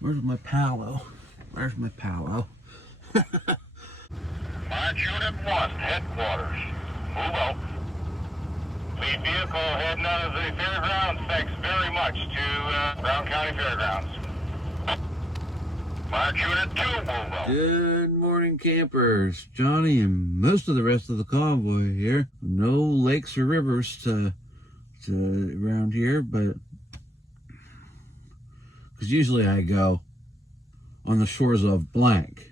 Where's my palo? Where's my palo? March Unit 1, headquarters. Move out. Lead vehicle heading out of the fairgrounds. Thanks very much to Brown County Fairgrounds. March Unit 2, move out. Good morning, campers. Johnny and most of the rest of the convoy here. No lakes or rivers to around here, but because usually I go on the shores of blank,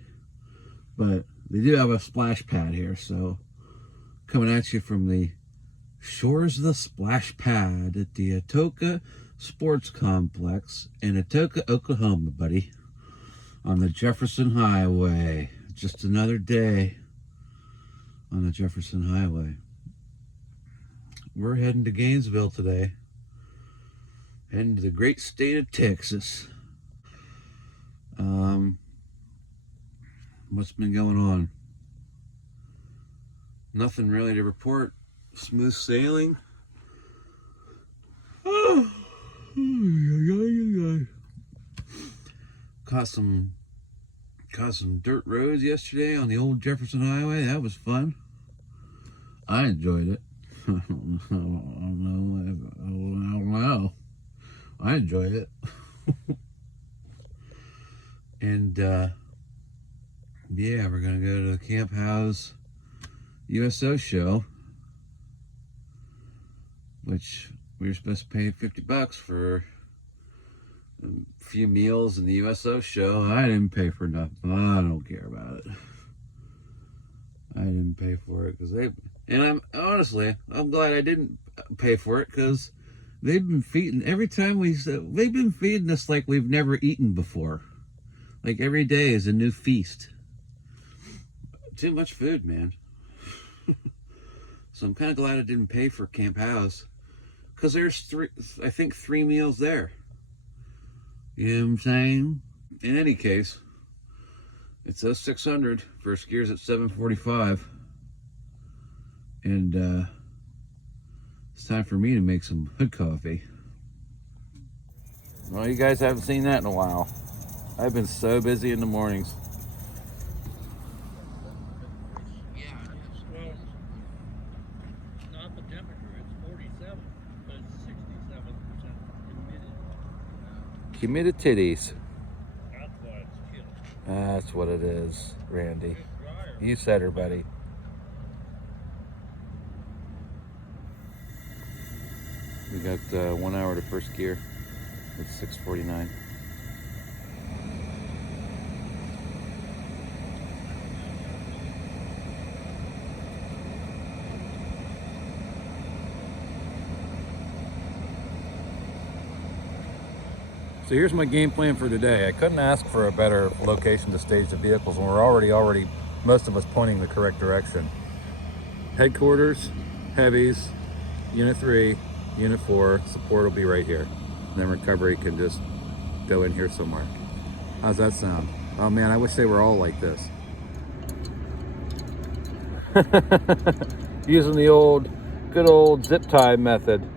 but they do have a splash pad here, so coming at you from the shores of the splash pad at the Atoka Sports Complex in Atoka, Oklahoma, buddy, on the Jefferson Highway. Just another day on the Jefferson Highway. We're heading to Gainesville today, heading to the great state of Texas. What's been going on? Nothing really to report. Smooth sailing. Oh. Caught some dirt roads yesterday on the old Jefferson Highway. That was fun. I enjoyed it. I don't know. I enjoyed it. And yeah, we're gonna go to the Camp House USO show, which we were supposed to pay $50 for a few meals in the USO show. I didn't pay for nothing. I don't care about it. I didn't pay for it because I'm glad I didn't pay for it, because they've been feeding they've been feeding us like we've never eaten before. Like every day is a new feast. Too much food, man. So I'm kind of glad I didn't pay for Camp House, because there's three meals there. You know what I'm saying? In any case, it's 0600. First gear's at 745. And it's time for me to make some hood coffee. Well, you guys haven't seen that in a while. I've been so busy in the mornings. Yeah, it's, well, not the temperature, it's 47, but it's 67% humidity. Humidities. That's why it's chilly. That's what it is, Randy. It's drier. You said her, buddy. We got 1 hour to first gear. It's 6:49. So here's my game plan for today. I couldn't ask for a better location to stage the vehicles when we're already most of us pointing the correct direction. Headquarters, heavies, Unit 3, Unit 4, support will be right here. And then recovery can just go in here somewhere. How's that sound? Oh man, I wish they were all like this. Using the good old zip tie method.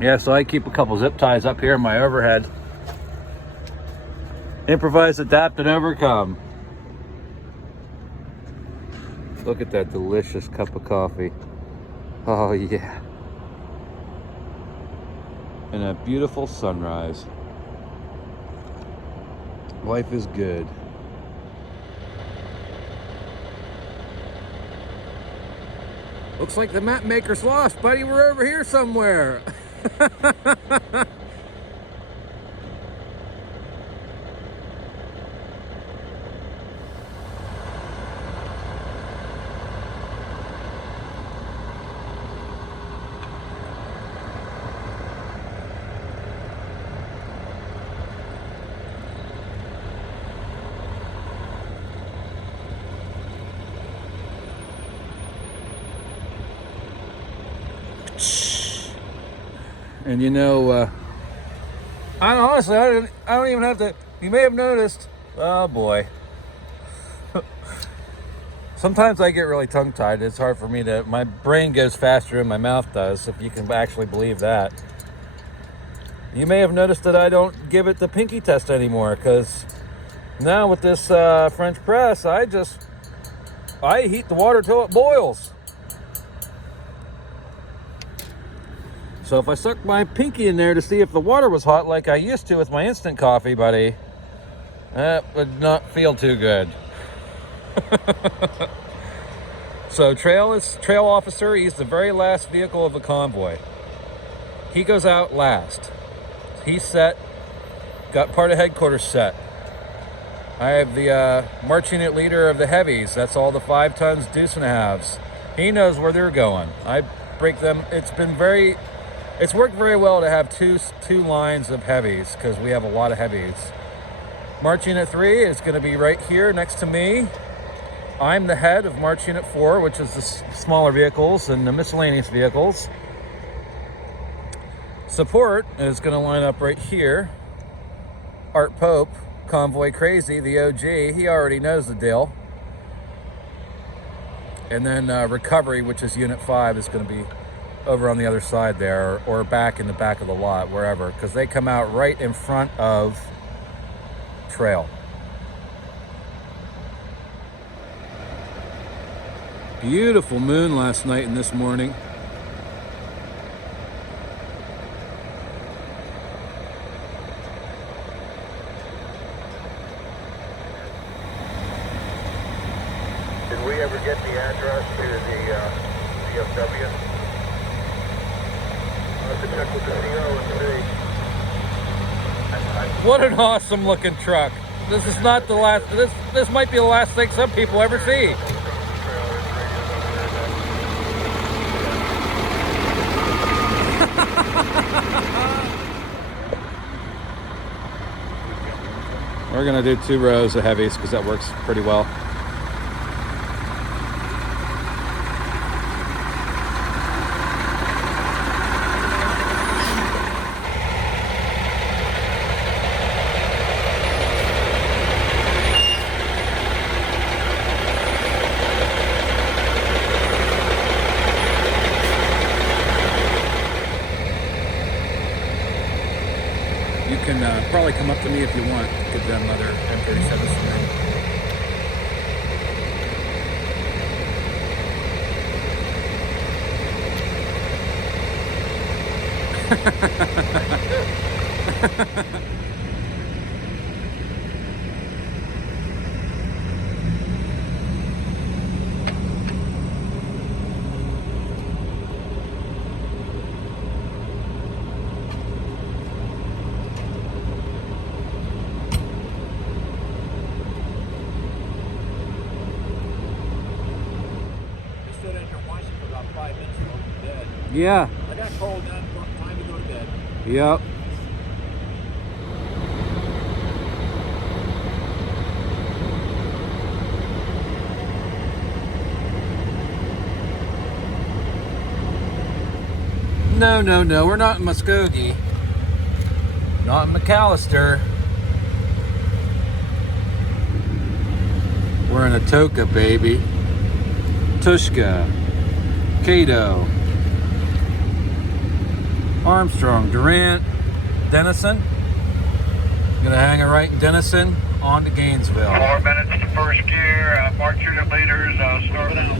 Yeah, so I keep a couple zip ties up here in my overhead. Improvise, adapt, and overcome. Look at that delicious cup of coffee. Oh yeah. And a beautiful sunrise. Life is good. Looks like the map maker's lost, buddy. We're over here somewhere. And you know, I don't even have to. You may have noticed. Oh boy. Sometimes I get really tongue-tied. It's hard for me to. My brain goes faster than my mouth does, if you can actually believe that. You may have noticed that I don't give it the pinky test anymore, because now with this French press, I heat the water till it boils. So if I stuck my pinky in there to see if the water was hot like I used to with my instant coffee, buddy, that would not feel too good. So trail officer, he's the very last vehicle of the convoy. He goes out last. He's set, got part of headquarters set. I have the march unit leader of the heavies. That's all the 5 tons deuce and a halves. He knows where they're going. I break them. It's worked very well to have two lines of heavies, because we have a lot of heavies. March Unit 3 is going to be right here next to me. I'm the head of March Unit 4, which is the smaller vehicles and the miscellaneous vehicles. Support is going to line up right here. Art Pope, Convoy Crazy, the OG, he already knows the deal. And then Recovery, which is Unit 5, is going to be over on the other side there, or back in the back of the lot, wherever, because they come out right in front of trail. Beautiful moon last night and this morning. Did we ever get the address to the CFW? I have to check with the CO and see. What an awesome looking truck. This is not the last, this might be the last thing some people ever see. We're gonna do 2 rows of heavies because that works pretty well. You can probably come up to me if you want. Give them another M37 swing. Yeah. I got cold now, time to go to bed. Yep. No, we're not in Muskogee. Not in McAllister. We're in Atoka, baby. Tushka. Cato. Armstrong, Durant, Denison. Gonna hang it right in Denison on to Gainesville. 4 minutes to first gear. March unit leaders, start out.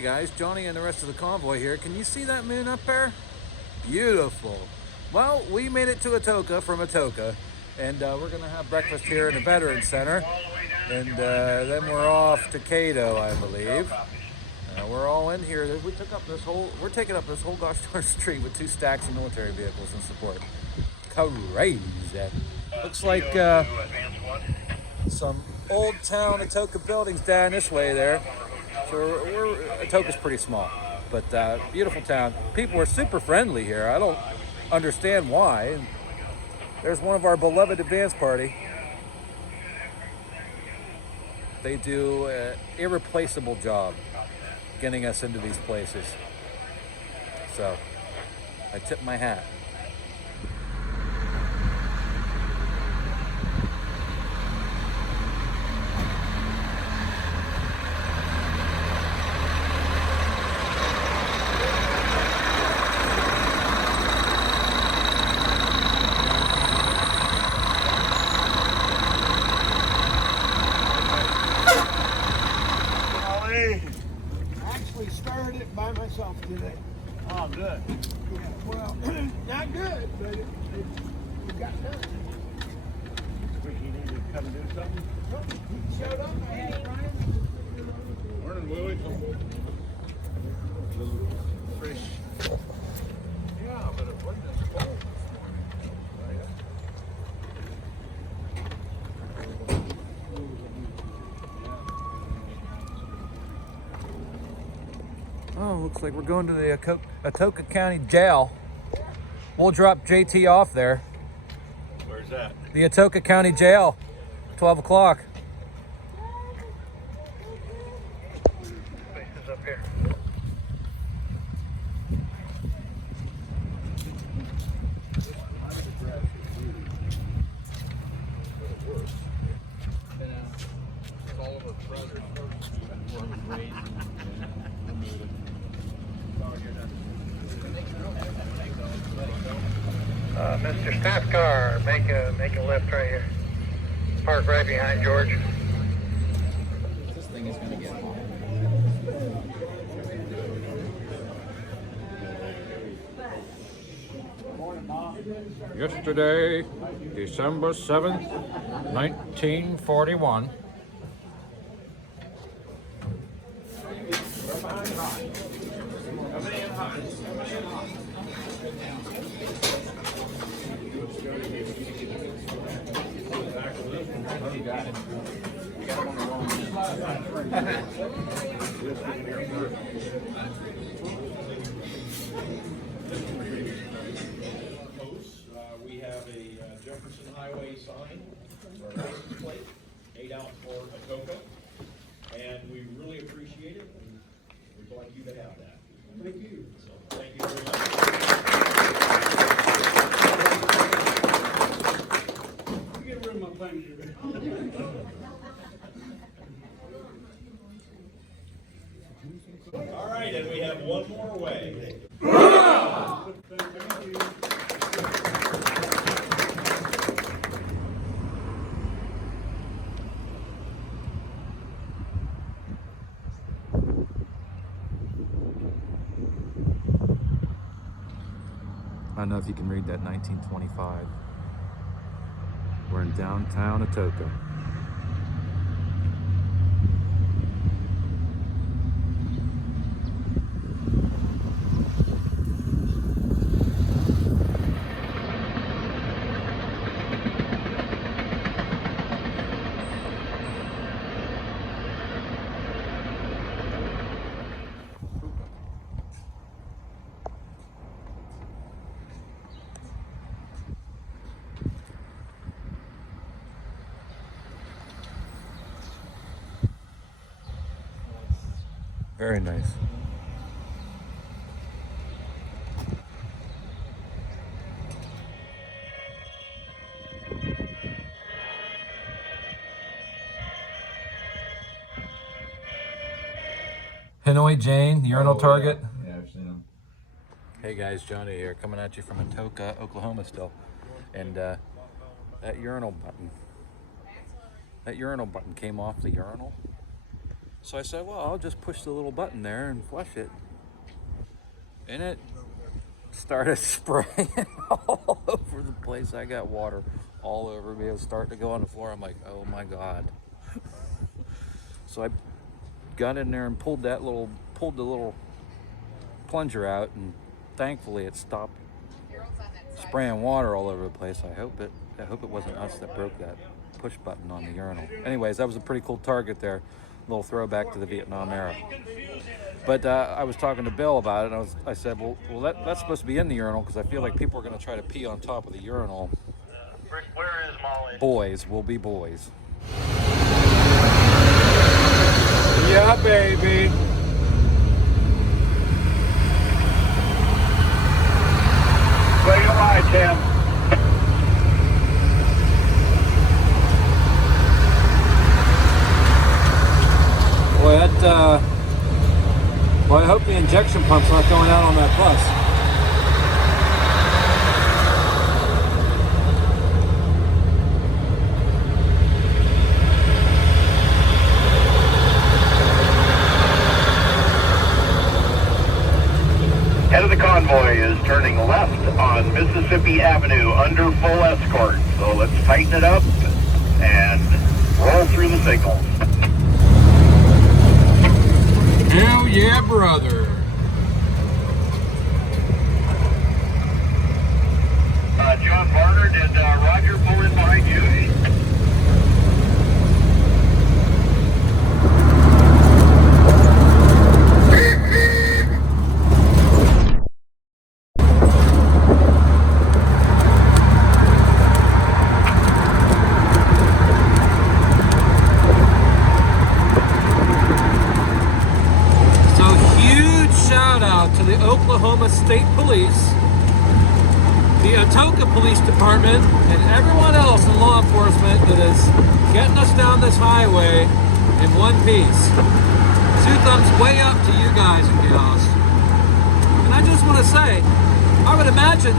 Hey guys, Johnny and the rest of the convoy here. Can you see that moon up there? Beautiful. Well, we made it to Atoka from Atoka, and we're gonna have breakfast here in the Veterans Center, and then we're off to Cato, I believe. We're all in here. We're taking up this whole gosh darn street with 2 stacks of military vehicles in support. Crazy. Looks like some old town Atoka buildings down this way there. So Atoka's pretty small, but beautiful town. People are super friendly here. I don't understand why. And there's one of our beloved advance party. They do an irreplaceable job getting us into these places. So I tip my hat. Started it by myself today. Oh, good. Yeah, well, not good, but it got done. Think you need to come and do something? Well, he showed up. Hey, Brian. Morning, Willie. Fresh. Yeah, but it wasn't as cold this morning. Oh, looks like we're going to the Atoka County Jail. We'll drop JT off there. Where's that? The Atoka County Jail, 12 o'clock. Places up here. Mr. Staff Car, make a left right here. Park right behind George. This thing is going to get hot. Yesterday, December 7th, 1941. You got it. You got it on the wrong We have a Jefferson Highway sign, our license plate, made out for Atoka, and we really appreciate it, and we'd like you to have that. Thank you. So, thank you very much. You get rid of my plane here. All right, and we have one more way. Thank you. I don't know if you can read that, 1925. We're in downtown Atoka. Very nice. Hanoi Jane, urinal target. Yeah, I've seen them. Hey guys, Johnny here, coming at you from Atoka, Oklahoma still. And that urinal button came off the urinal. So I said, well, I'll just push the little button there and flush it. And it started spraying all over the place. I got water all over me. It was starting to go on the floor. I'm like, oh my God. So I got in there and pulled the little plunger out, and thankfully it stopped spraying water all over the place. I hope it wasn't us that broke that push button on the urinal. Anyways, that was a pretty cool target there. A little throwback to the Vietnam era. But I was talking to Bill about it, and I said, well, that's supposed to be in the urinal, because I feel like people are going to try to pee on top of the urinal. Rick, where is Molly? Boys will be boys. Yeah, baby. Where you are, Tim? Boy, well, I hope the injection pump's not going out on that bus. Head of the convoy is turning left on Mississippi Avenue under full escort. So let's tighten it up and roll through the signals. Hell yeah, brother. John Barner, did Roger pull in behind you? To the Oklahoma State Police, the Atoka Police Department, and everyone else in law enforcement that is getting us down this highway in one piece. 2 thumbs way up to you guys and gals. And I just want to say, I would imagine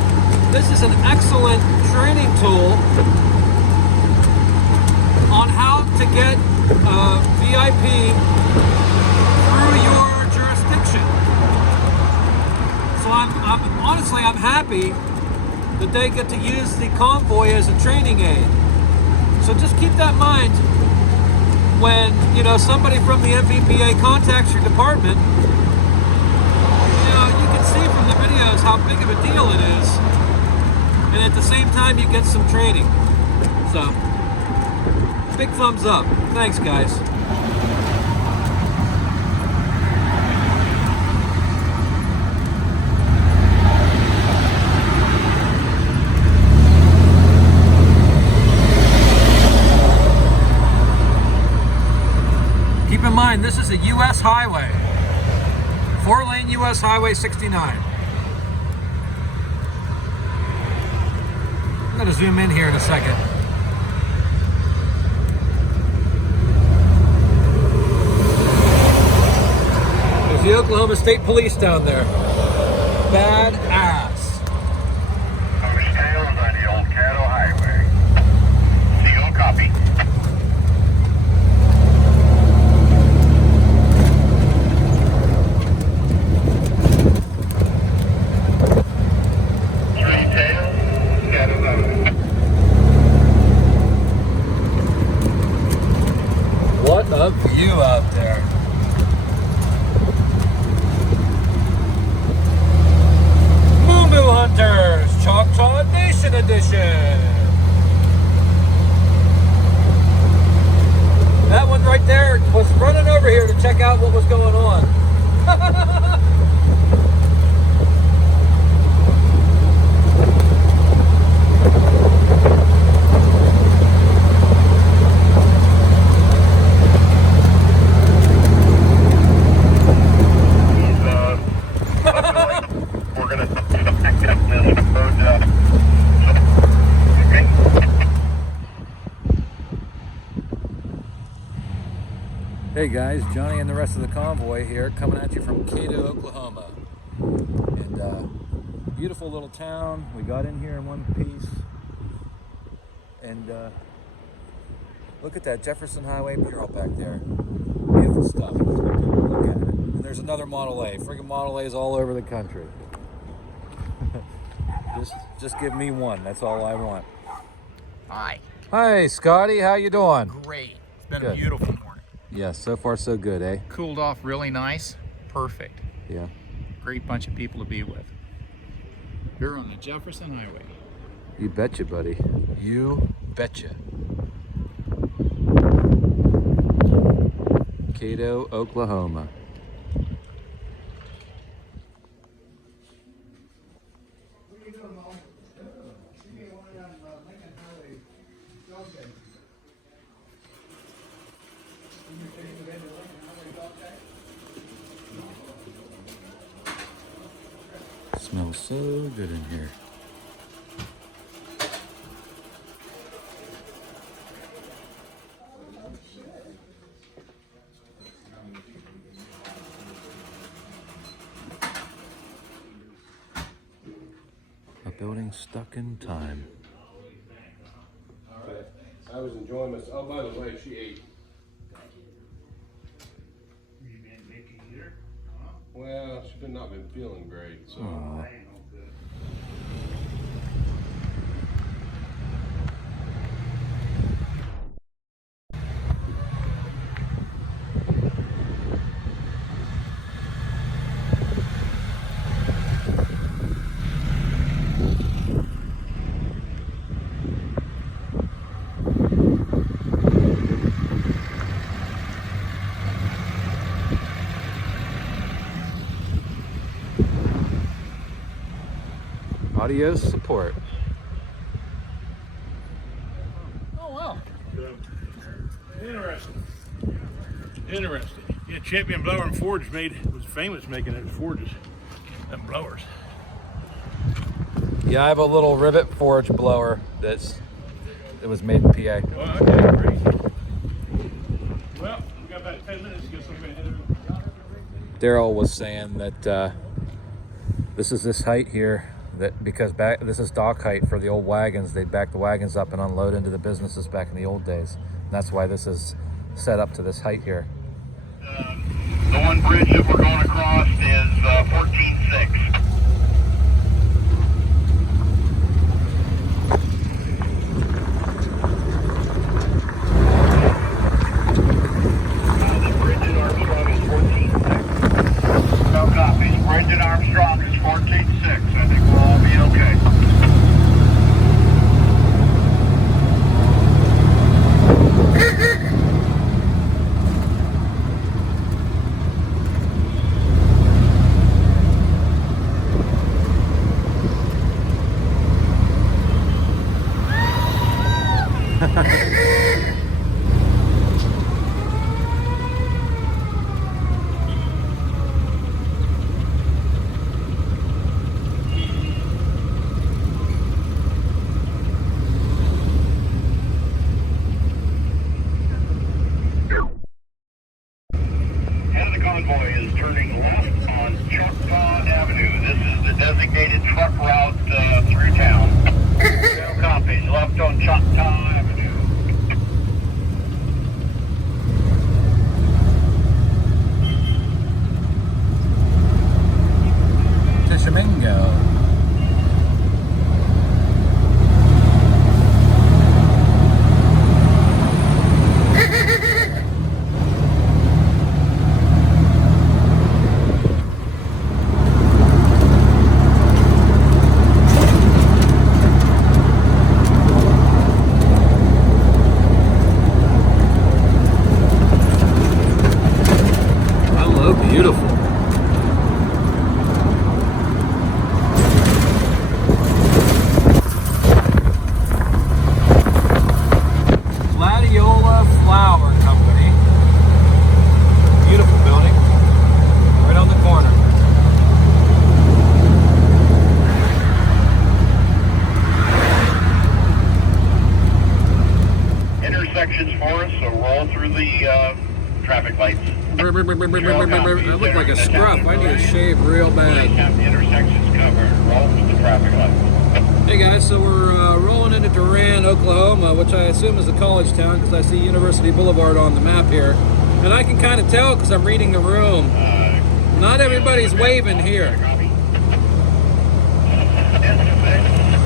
this is an excellent training tool on how to get a VIP through your jurisdiction. So I'm happy that they get to use the convoy as a training aid. So just keep that in mind when, somebody from the MVPA contacts your department. You can see from the videos how big of a deal it is. And at the same time, you get some training. So, big thumbs up. Thanks, guys. Keep in mind, this is a U.S. highway. 4-lane U.S. Highway 69. I'm going to zoom in here in a second. There's the Oklahoma State Police down there. Badass. Those tails on the old Caddo Highway. Seal copy. What a view out there. Moo Hunters, Choctaw Nation Edition. That one right there was running over here to check out what was going on. Hey guys, Johnny and the rest of the convoy here, coming at you from Cato, Oklahoma. And beautiful little town. We got in here in one piece. And look at that Jefferson Highway mural back there. Beautiful and stuff. Let's go take a look at it. And there's another Model A. Friggin' Model A's all over the country. just give me one. That's all I want. Hi. Hi, Scotty. How you doing? Great. It's been Good. a beautiful morning. Yes, so far so good, eh? Cooled off really nice. Perfect. Yeah. Great bunch of people to be with. You're on the Jefferson Highway. You betcha, buddy. You betcha. Cato, Oklahoma. Smells so good in here. A building stuck in time. All right. I was enjoying myself. Oh, by the way, she ate. Well, she's not been feeling great, so. Aw. Audio support. Oh, wow. Interesting. Interesting. Yeah, Champion Blower and Forge was famous making those forges and blowers. Yeah, I have a little rivet forge blower that was made in PA. Well, okay, great. Well, we got about 10 minutes to get something ahead of it. Daryl was saying that this is this height here, that because this is dock height for the old wagons. They'd back the wagons up and unload into the businesses back in the old days. And that's why this is set up to this height here. The one bridge that we're going across is 14.6. The bridge in Armstrong is 14.6. No copies. Bridge in Armstrong is 14.6. I think we'll all be okay. Head of the convoy is turning left on Choctaw Avenue. This is the designated truck route through town. No copies. Left on Choctaw Avenue. Tishomingo. Hello, beautiful. Gladiola Flower Company. Beautiful building. Right on the corner. Intersections for us, so roll through the traffic lights. I look like a scruff. I need a shave real bad. Have the intersections covered. Roll through the traffic lights. Hey guys, so we're rolling into Durant, Oklahoma, which I assume is a college town because I see University Boulevard on the map here. And I can kind of tell because I'm reading the room. Not everybody's waving here.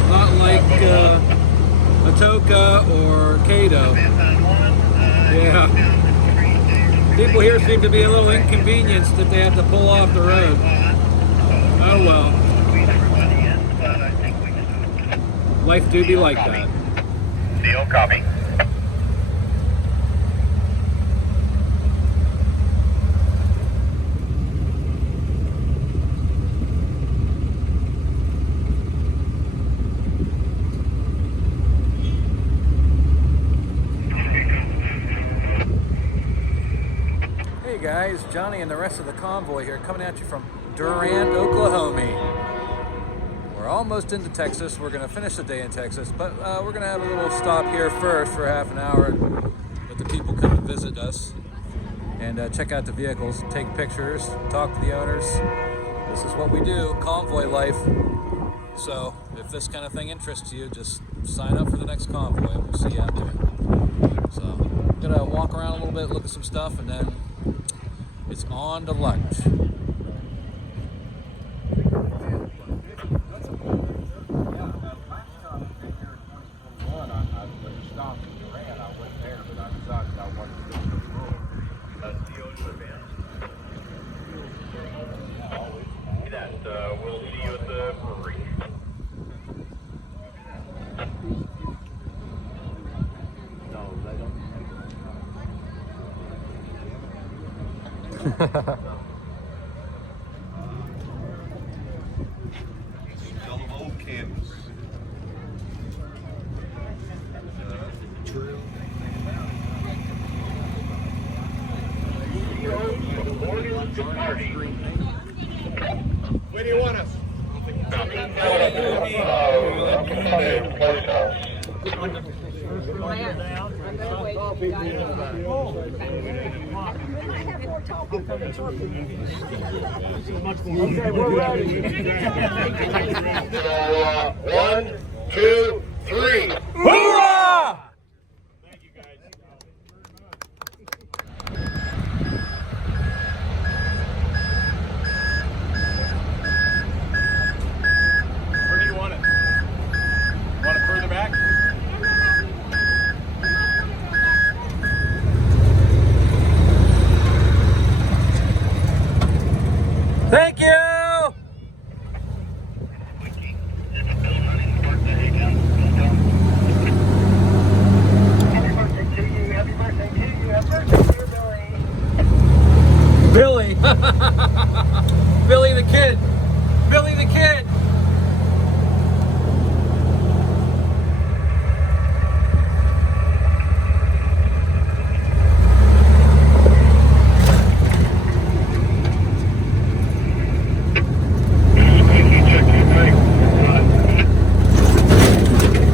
Not like Atoka or Cato. Yeah. People here seem to be a little inconvenienced that they have to pull off the road. Oh well. Life do be like that. Deal, copy. Hey guys, Johnny and the rest of the convoy here coming at you from Durant, Oklahoma. We're almost into Texas. We're going to finish the day in Texas, but we're going to have a little stop here first for half an hour and let the people come and visit us and check out the vehicles, take pictures, talk to the owners. This is what we do, convoy life. So if this kind of thing interests you, just sign up for the next convoy and we'll see you out there. So I'm going to walk around a little bit, look at some stuff, and then it's on to lunch. We'll see you at the brewery. Smell of old canvas. Trail. Where do you want us? Okay, we're ready. 1, 2, 3. Hoorah! Thank you, guys. Where do you want it? Want it further back? Thank you! Billy! Billy the kid! Billy the kid!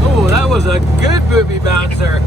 Oh, that was a good booby bouncer.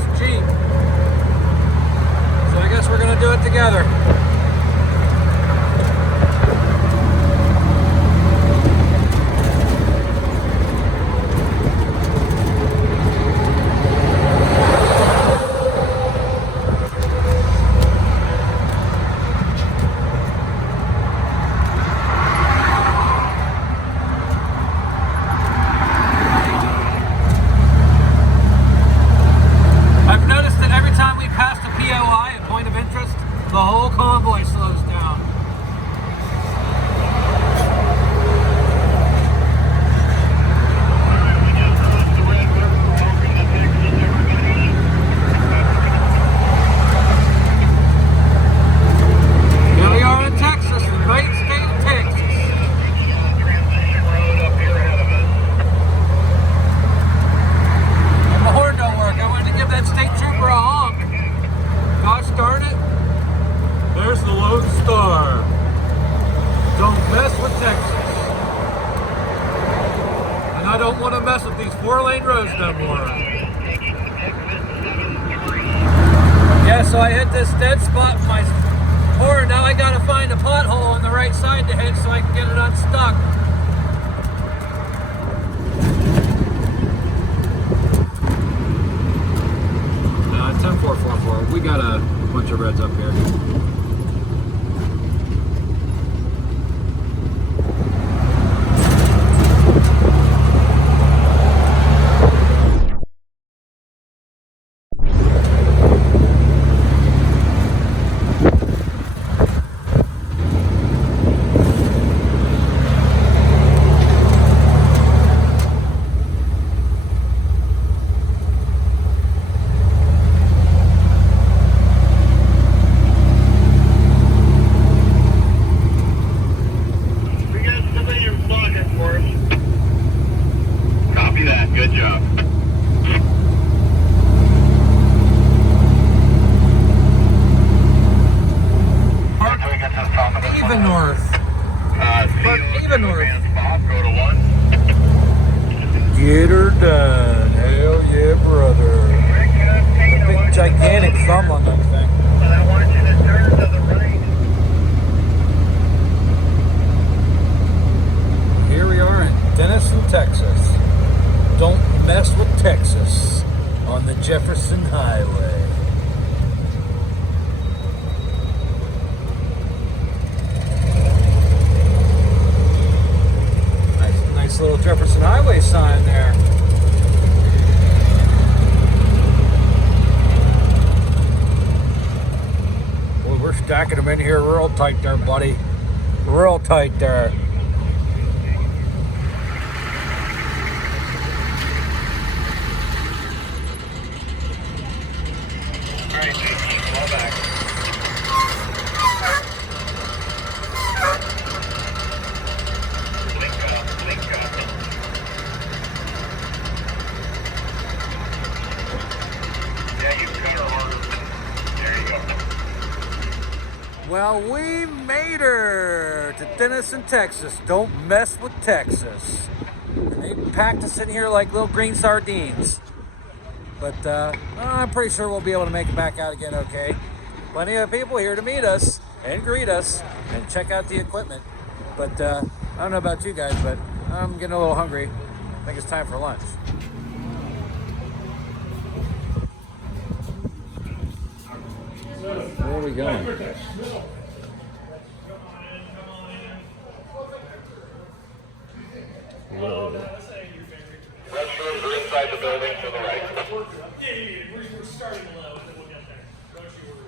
this Jeep. So I guess we're gonna do it together. I've noticed that every time we pass the POI, a point of interest, the whole convoy slows down. We just crossed the Red River. Welcome to Texas, everybody. Here we are in Texas, the great state of Texas. Transition road up here ahead of us. And the horn don't work. I wanted to give that state trooper a honk. Gosh darn it. There's the Lone Star. Don't mess with Texas. And I don't want to mess with these 4-lane roads no more. Yeah, so I hit this dead spot with my horn. Now I gotta find a pothole on the right side to hit so I can get it unstuck. 10444. We got a bunch of reds up here. We got somebody in pocket for us. Copy that. Good job. After we get to the top of this Even one, north. but even north. Spot, go to 1. Get her done. Hell yeah, brother. Big gigantic thumb on that thing. But I want you to turn to the right. Here we are in Denison, Texas. Don't mess with Texas on the Jefferson Highway. Nice little Jefferson Highway sign there. Boy, we're stacking them in here real tight there, buddy. Real tight there. All right, fall back. Link up. Yeah, you cut her harder. There you go. Well, we made her to Denison, Texas. Don't mess with Texas. They packed us in here like little green sardines. But I'm pretty sure we'll be able to make it back out again okay. Plenty of people here to meet us and greet us and check out the equipment. But I don't know about you guys, but I'm getting a little hungry. I think it's time for lunch. Where are we going? Restrooms are inside the building to the right. We're starting low, and then we'll get there. Don't you worry.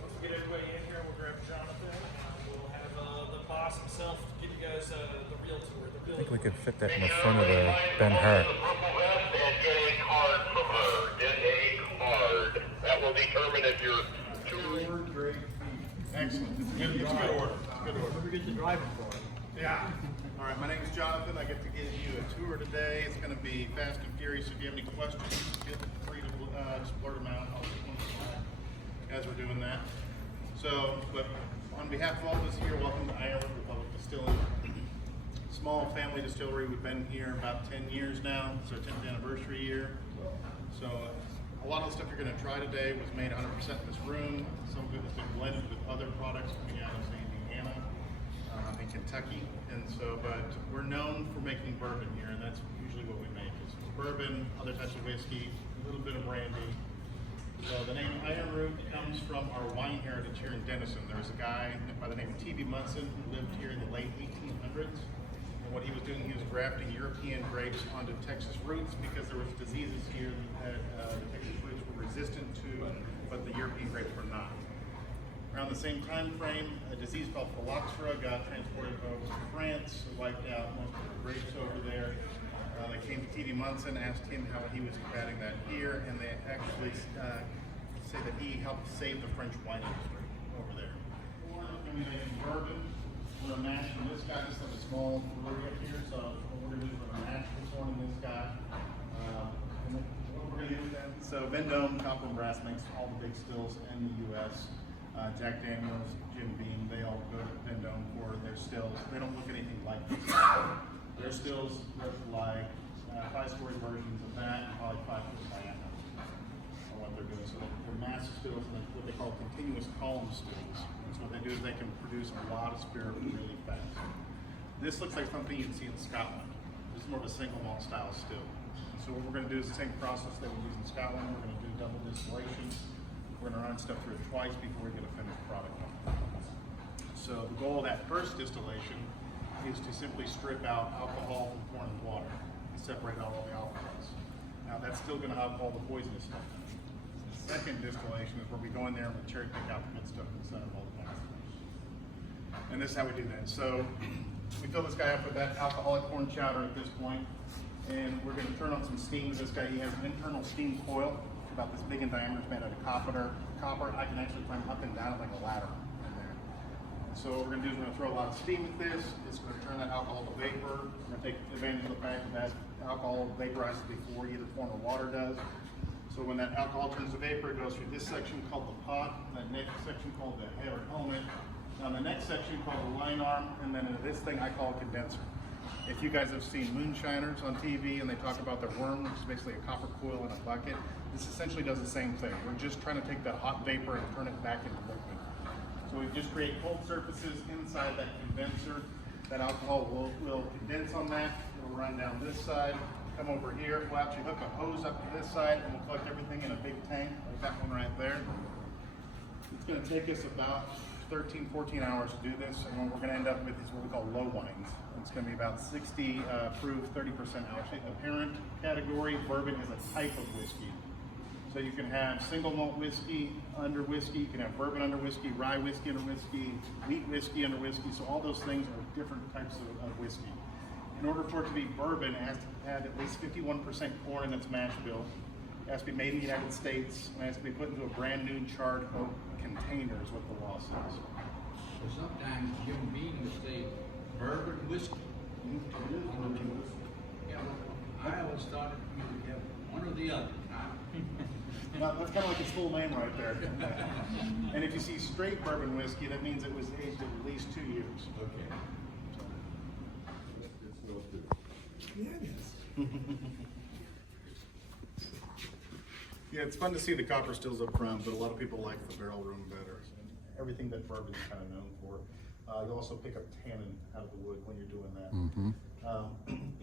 Once we get everybody in here, we'll grab Jonathan, and we'll have the boss himself give you guys the real tour. I think we could fit that in the front of the Ben-Hur. Get a card from her. Get a card. That will determine if you're Excellent. It's good order. Good order. We get the driving for it. Yeah. All right, my name is Jonathan. I get to give you a tour today. It's going to be fast and furious. If you have any questions, feel free to just blurt them out. I'll put one aside as we're doing that. So, but on behalf of all of us here, welcome to Ireland Republic Distilling. Small family distillery. We've been here about 10 years now. It's our 10th anniversary year. So A lot of the stuff you're going to try today was made 100% in this room. Some of it has been blended with other products coming out of Indiana and Kentucky. And so, but we're known for making bourbon here, and that's usually what we make. It's bourbon, other types of whiskey, a little bit of brandy. So the name Iron Root comes from our wine heritage here in Denison. There's a guy by the name of T.B. Munson who lived here in the late 1800s. And what he was doing, he was grafting European grapes onto Texas roots because there was diseases here that the Texas roots were resistant to, but the European grapes were not. Around the same time frame, a disease called phylloxera got transported over to France, wiped out most of the grapes over there. They came to T.B. Munson, asked him how he was combating that here, and they actually say that he helped save the French wine industry over there. We're going to make bourbon. We're going to mash in this guy. Just have a small brewery up here, so what we're going to do is we're going to mash this one in this guy. And then what we're going to do then, so Vendome, Copper and Brass makes all the big stills in the U.S. Jack Daniels, Jim Beam, they all go to Vendome for their stills. They don't look anything like this. Their stills look like 5-story versions of that, and probably 5 foot diameter on what they're doing. So they're massive stills, and what they call continuous column stills. And so what they do is they can produce a lot of spirit really fast. This looks like something you'd see in Scotland. This is more of a single malt style still. So what we're going to do is the same process they would use in Scotland. We're going to do double distillation. We're going to run stuff through it twice before we get a finished product. So the goal of that first distillation is to simply strip out alcohol from corn and water and separate out all the alcohols. Now that's still going to have all the poisonous stuff in it. The second distillation is where we go in there and we cherry pick out the good stuff instead of all the bad stuff. And this is how we do that. So we fill this guy up with that alcoholic corn chowder at this point, and we're going to turn on some steam with this guy. He has an internal steam coil about this big in diameter. It's made out of copper. I can actually climb up and down like a ladder. So what we're going to do is we're going to throw a lot of steam at this. It's going to turn that alcohol to vapor. We're going to take advantage of the fact that alcohol vaporizes before either corn or water does. So when that alcohol turns to vapor, it goes through this section called the pot, that next section called the head or helmet, now the next section called the line arm, and then this thing I call a condenser. If you guys have seen moonshiners on TV and they talk about their worm, which is basically a copper coil in a bucket, this essentially does the same thing. We're just trying to take that hot vapor and turn it back into liquid. So we just create cold surfaces inside that condenser. That alcohol will condense on that. It'll run down this side, come over here. We'll actually hook a hose up to this side and we'll collect everything in a big tank, like that one right there. It's going to take us about 13, 14 hours to do this, and what we're going to end up with is what we call low wines. It's going to be about 60 proof, 30% alcohol. The parent category, bourbon is a type of whiskey. So you can have single malt whiskey under whiskey, you can have bourbon under whiskey, rye whiskey under whiskey, wheat whiskey under whiskey. So all those things are different types of whiskey. In order for it to be bourbon, it has to have at least 51% corn in its mash bill. It has to be made in the United States, and it has to be put into a brand new charred oak container is what the law says. So sometimes Jim Beam will say bourbon whiskey. Yeah, I always thought you would have one or the other. That's kind of like its full name right there. And if you see straight bourbon whiskey, that means it was aged at least 2 years. Okay. Yeah, it is. Yeah, it's fun to see the copper stills up front, but a lot of people like the barrel room better. Everything that bourbon is kind of known for. You also pick up tannin out of the wood when you're doing that. Mm-hmm.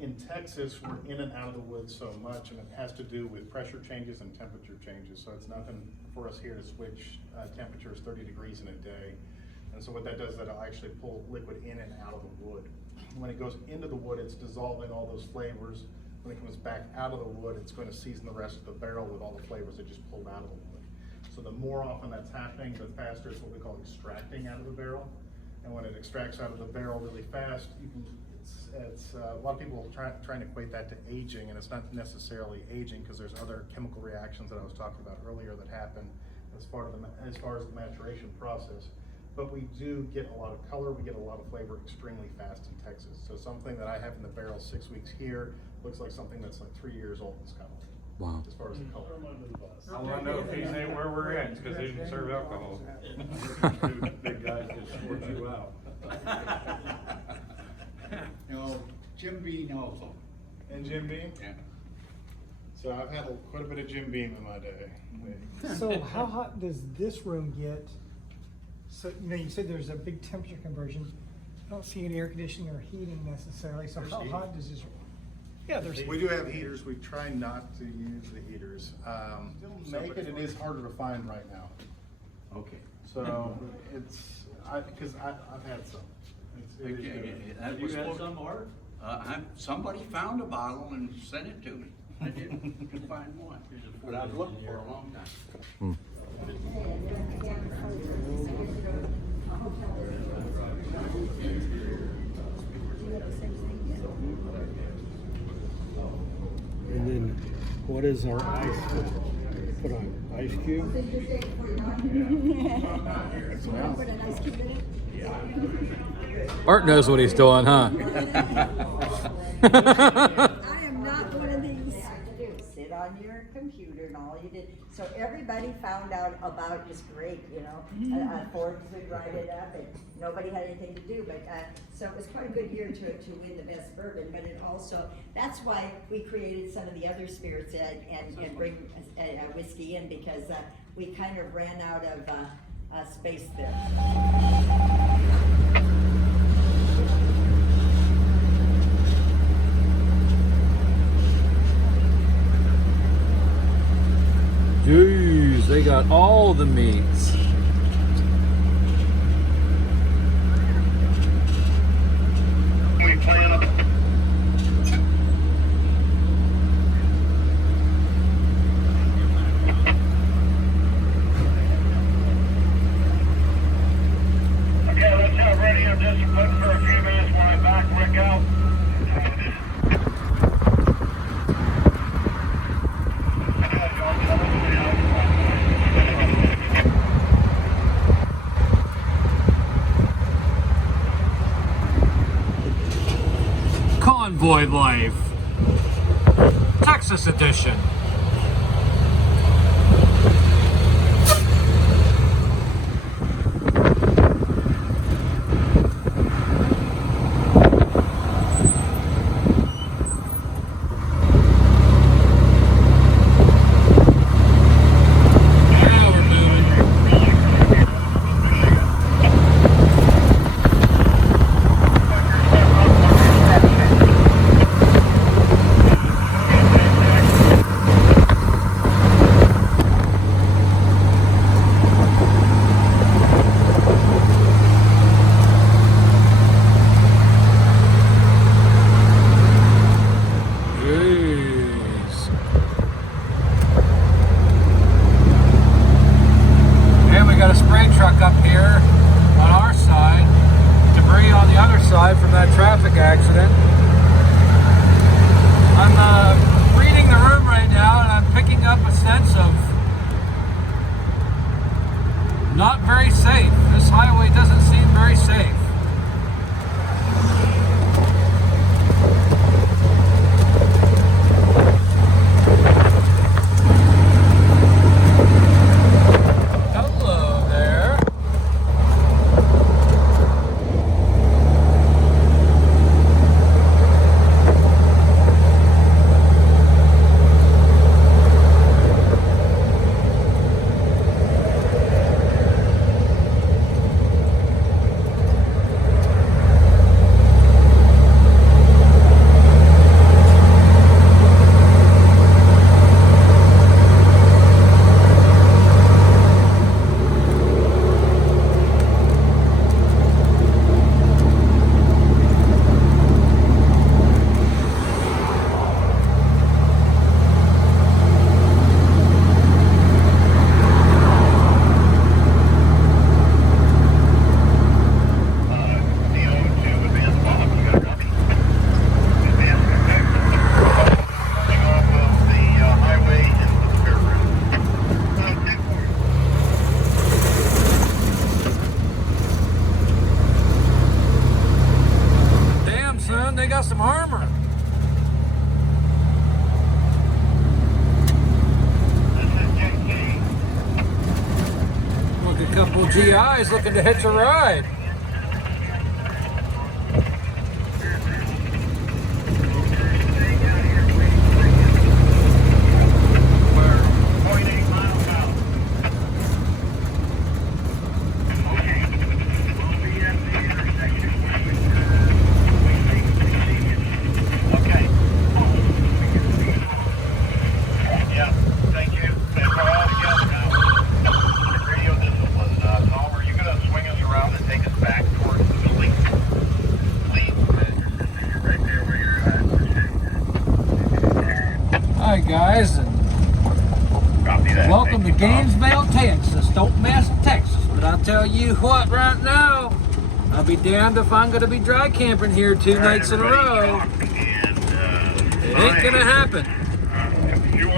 In Texas, we're in and out of the wood so much, and it has to do with pressure changes and temperature changes. So it's nothing for us here to switch temperatures 30 degrees in a day. And so what that does is that it'll actually pull liquid in and out of the wood. When it goes into the wood, it's dissolving all those flavors. When it comes back out of the wood, it's going to season the rest of the barrel with all the flavors that just pulled out of the wood. So the more often that's happening, the faster it's what we call extracting out of the barrel. And when it extracts out of the barrel really fast, you can, a lot of people trying to equate that to aging, and it's not necessarily aging because there's other chemical reactions that I was talking about earlier that happen as far as the maturation process. But we do get a lot of color, we get a lot of flavor extremely fast in Texas. So something that I have in the barrel 6 weeks here looks like something that's like 3 years old in Scotland. Wow. As far as the color. I want to know if he's ain't where we're at, because they didn't serve alcohol. Big guys just sort you out. No, Jim Beam also. And Jim Beam? Yeah. So I've had quite a bit of Jim Beam in my day. So how hot does this room get? So, you know, you said there's a big temperature conversion. I don't see any air conditioning or heating necessarily. So how hot does this? Yeah, there's. We do have heaters. We try not to use the heaters. Still make it. It is harder to find right now. Okay. So it's because I've had some. It is Okay, good. have you had some, Art? Somebody found a bottle and sent it to me. I didn't find one, but I've looked for a long time. And then what is our ice? Put on ice cube? Put an ice cube in it? Art knows what he's doing, huh? I am not one of these. Sit on your computer and all you did. So everybody found out about this great, you know, Forbes would write it up and nobody had anything to do. But so it was quite a good year to win the best bourbon. But it also, that's why we created some of the other spirits and bring whiskey in, because we kind of ran out of space there. Jeez, they got all the meats. We plan on okay, let's have radio discipline for a few minutes while I back Rick out. Convoy Life, Texas edition. From that traffic accident. I'm reading the room right now and I'm picking up a sense of not very safe. This highway doesn't seem very safe. Hello there. They got some armor. Look, a couple GIs looking to hitch a ride. right, guys, and Copy that. welcome to Thank you, Tom. Gainesville, Texas. Don't mess with Texas. But I'll tell you what, right now, I'll be damned if I'm going to be dry camping here 2 nights in a row. It ain't going to happen.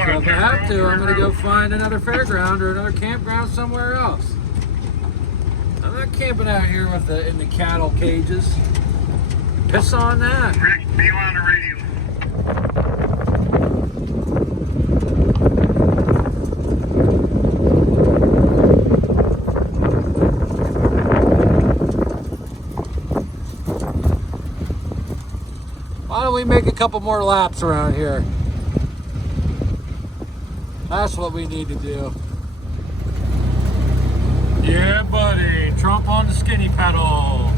So if I have to, I'm going to go find another fairground or another campground somewhere else. I'm not camping out here with in the cattle cages. Piss on that. Rick, be on the radio. Why don't we make a couple more laps around here? That's what we need to do. Yeah, buddy. Trump on the skinny pedal.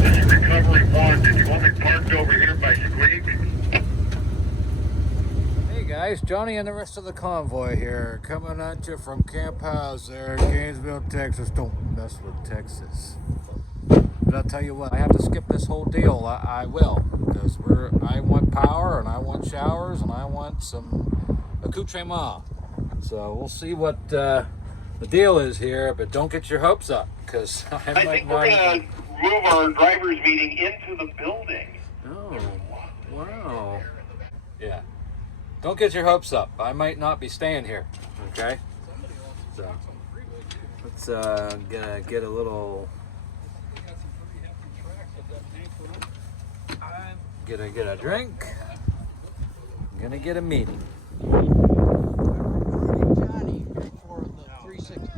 This is Recovery 1. Did you want me parked over here by Squeak? Hey guys, Johnny and the rest of the convoy here, coming at you from Camp House there in Gainesville, Texas. Don't mess with Texas. But I'll tell you what, I have to skip this whole deal. I will, because I want power, and I want showers, and I want some accoutrement. So we'll see what the deal is here, but don't get your hopes up, because I think we're going to move our driver's meeting into the building. Oh, wow. Yeah. Don't get your hopes up. I might not be staying here, okay? So, let's get a little... I'm gonna get a drink. I'm gonna get a meeting. Johnny, right for the 360.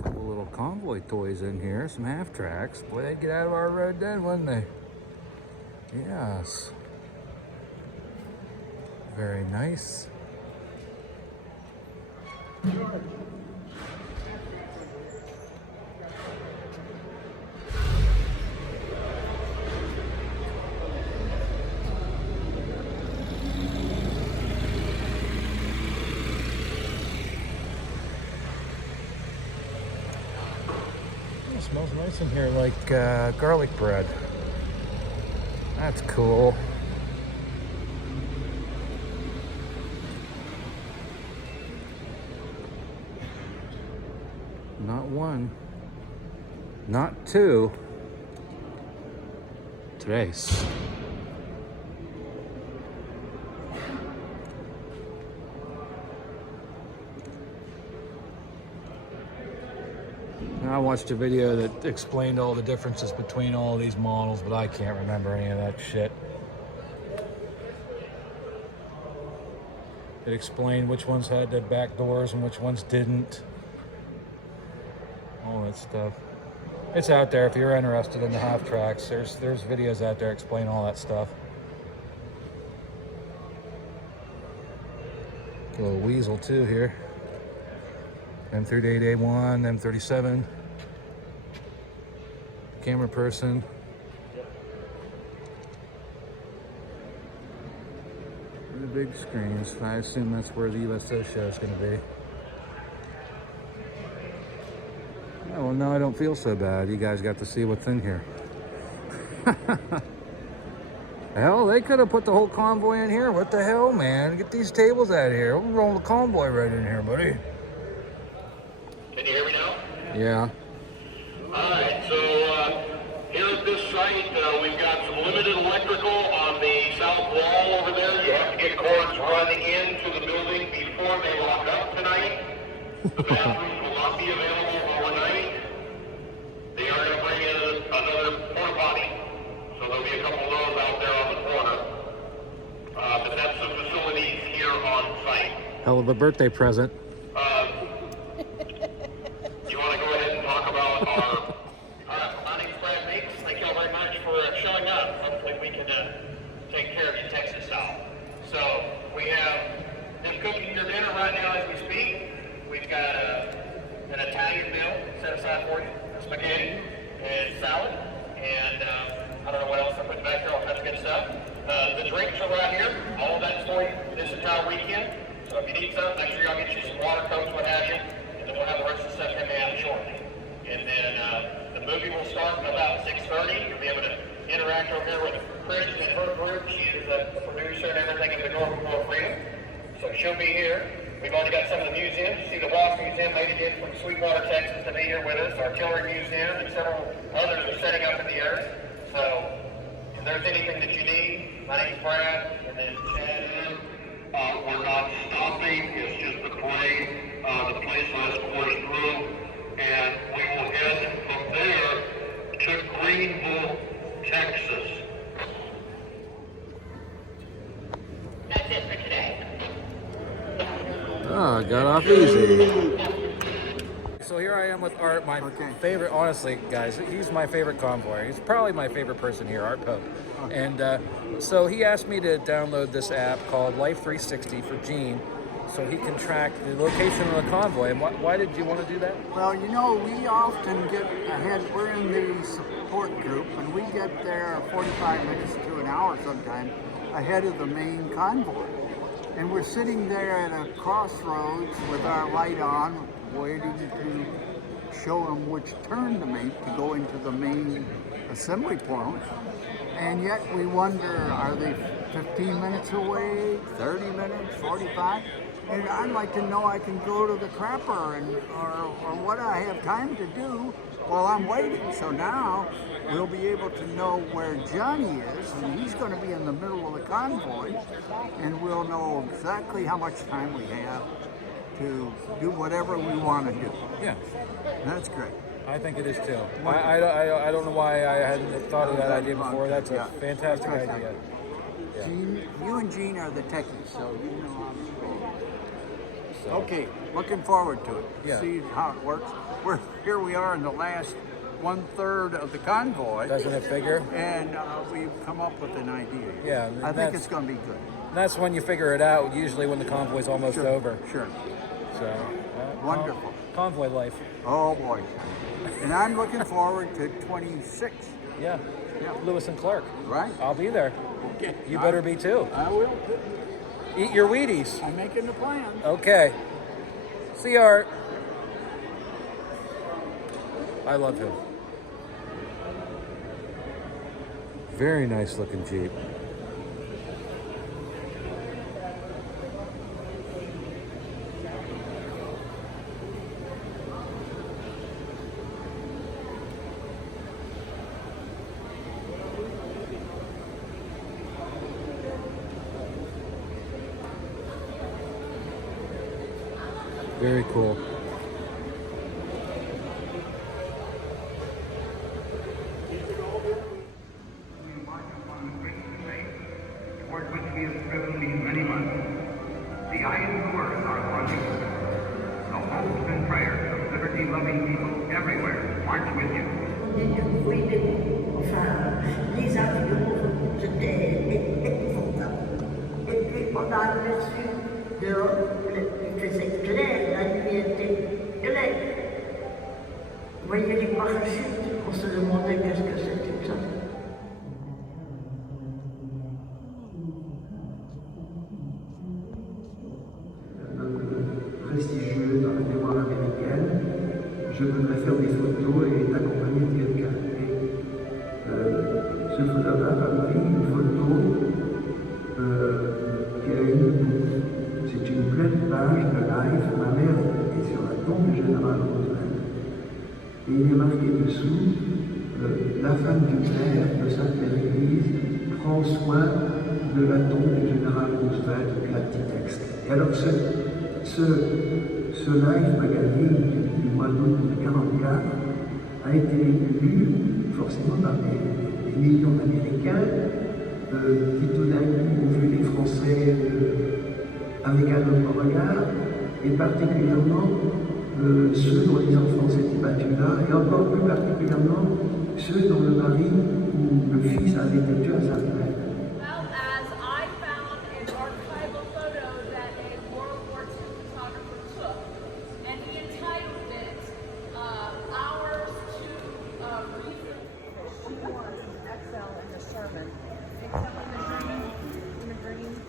A couple little convoy toys in here, some half tracks. Boy, they'd get out of our road then, wouldn't they? Yes. Very nice. It smells nice in here, like garlic bread. That's cool. Not one, not two, tres. I watched a video that explained all the differences between all these models, but I can't remember any of that shit. It explained which ones had the back doors and which ones didn't. All that stuff. It's out there if you're interested in the half tracks. There's videos out there explain all that stuff. A little weasel too here. M38A1, M37. Camera person. The big screens. I assume that's where the USO show is going to be. Oh, well, no, I don't feel so bad. You guys got to see what's in here. Hell, they could have put the whole convoy in here. What the hell, man? Get these tables out of here. We'll roll the convoy right in here, buddy. Can you hear me now? Yeah. Alright, so here at this site, we've got some limited electrical on the south wall over there. You have to get cords run into the building before they lock up tonight. The bathrooms will not be available overnight. They are going to bring in another porta potty, so there'll be a couple of those out there on the corner. But that's the facilities here on site. Hell of a birthday present. You want to go ahead and talk about our... my name's Brad Meeks. Thank you all very much for showing up. Hopefully we can take care of you Texas style. So we have them cooking your dinner right now as we speak. We've got an Italian meal set aside for you. Spaghetti and salad. And I don't know what else I put back there, all kinds of good stuff. start about 6:30. You'll be able to interact over here with Chris and her group. She is the producer and everything of the Norfolk for Freedom. So she'll be here. We've already got some of the museums. You see the Wasp Museum made it in from Sweetwater, Texas to be here with us. Artillery Museum and several others are setting up in the area. So if there's anything that you need, my name's Brad, and then Chad. We're not stopping. It's just the parade. The place has coursed through, and we will head from there to Greenville, Texas. That's it for today. Ah, got off easy. So here I am with Art, my favorite, honestly, guys, he's my favorite convoy. He's probably my favorite person here, Art Pope. And so he asked me to download this app called Life 360 for Gene so he can track the location of the convoy. And why did you want to do that? Well, you know, we often get ahead. We're in the support group, and we get there 45 minutes to an hour sometimes ahead of the main convoy. And we're sitting there at a crossroads with our light on, waiting to show them which turn to make to go into the main assembly point. And yet we wonder, are they 15 minutes away, 30 minutes, 45? And I'd like to know I can go to the crapper or what I have time to do while I'm waiting. So now we'll be able to know where Johnny is, and he's going to be in the middle of the convoy, and we'll know exactly how much time we have to do whatever we want to do. Yeah. That's great. I think it is too. I don't know why I hadn't thought of that idea before. That's a fantastic idea. Yeah. Gene, you and Gene are the techies, so you know how to go. Okay, looking forward to it. Yeah. See how it works. Here we are in the last 1/3 of the convoy. Doesn't it figure? And we've come up with an idea. Yeah. I think it's going to be good. That's when you figure it out, usually when the convoy's almost over. Sure. So, Wonderful. Convoy life. Oh boy. And I'm looking forward to 26. Yeah. Lewis and Clark. Right. I'll be there. Okay. You better be too. I will. Eat your Wheaties. I'm making the plans. Okay. See you, Art. I love him. Very nice looking Jeep. Very cool. Toward which we have striven these many months. The eyes of the world are upon you. The hopes and prayers of liberty-loving people everywhere march with you. Les avions, c'était épouvantable. Et puis on a aperçu dehors, il faisait clair, la nuit était claire. Vous voyez les parachutes, on se demandait qu'est-ce que c'était que ça. Prestigieux dans la mémoire américaine, je voudrais faire des photos et être accompagné de quelqu'un. Ce photographe a pris une photo qui a une bouffe. C'est une pleine page de live. Ma mère est sur la tombe du général Roosevelt. Et il est marqué dessous, la femme du père de Sainte-Mère-Église prend soin de la tombe du général Roosevelt, avec un petit texte. Et alors ce live magazine du mois d'août de 1944 a été lu forcément par des millions d'Américains qui tout d'un coup ont vu les Français avec un autre regard, et particulièrement ceux dont les enfants s'étaient battus là, et encore plus particulièrement ceux dont le mari ou le fils avait été tué à Sainte-Mère.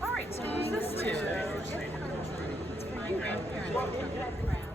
All right, so who's this to? It's for my grandparents.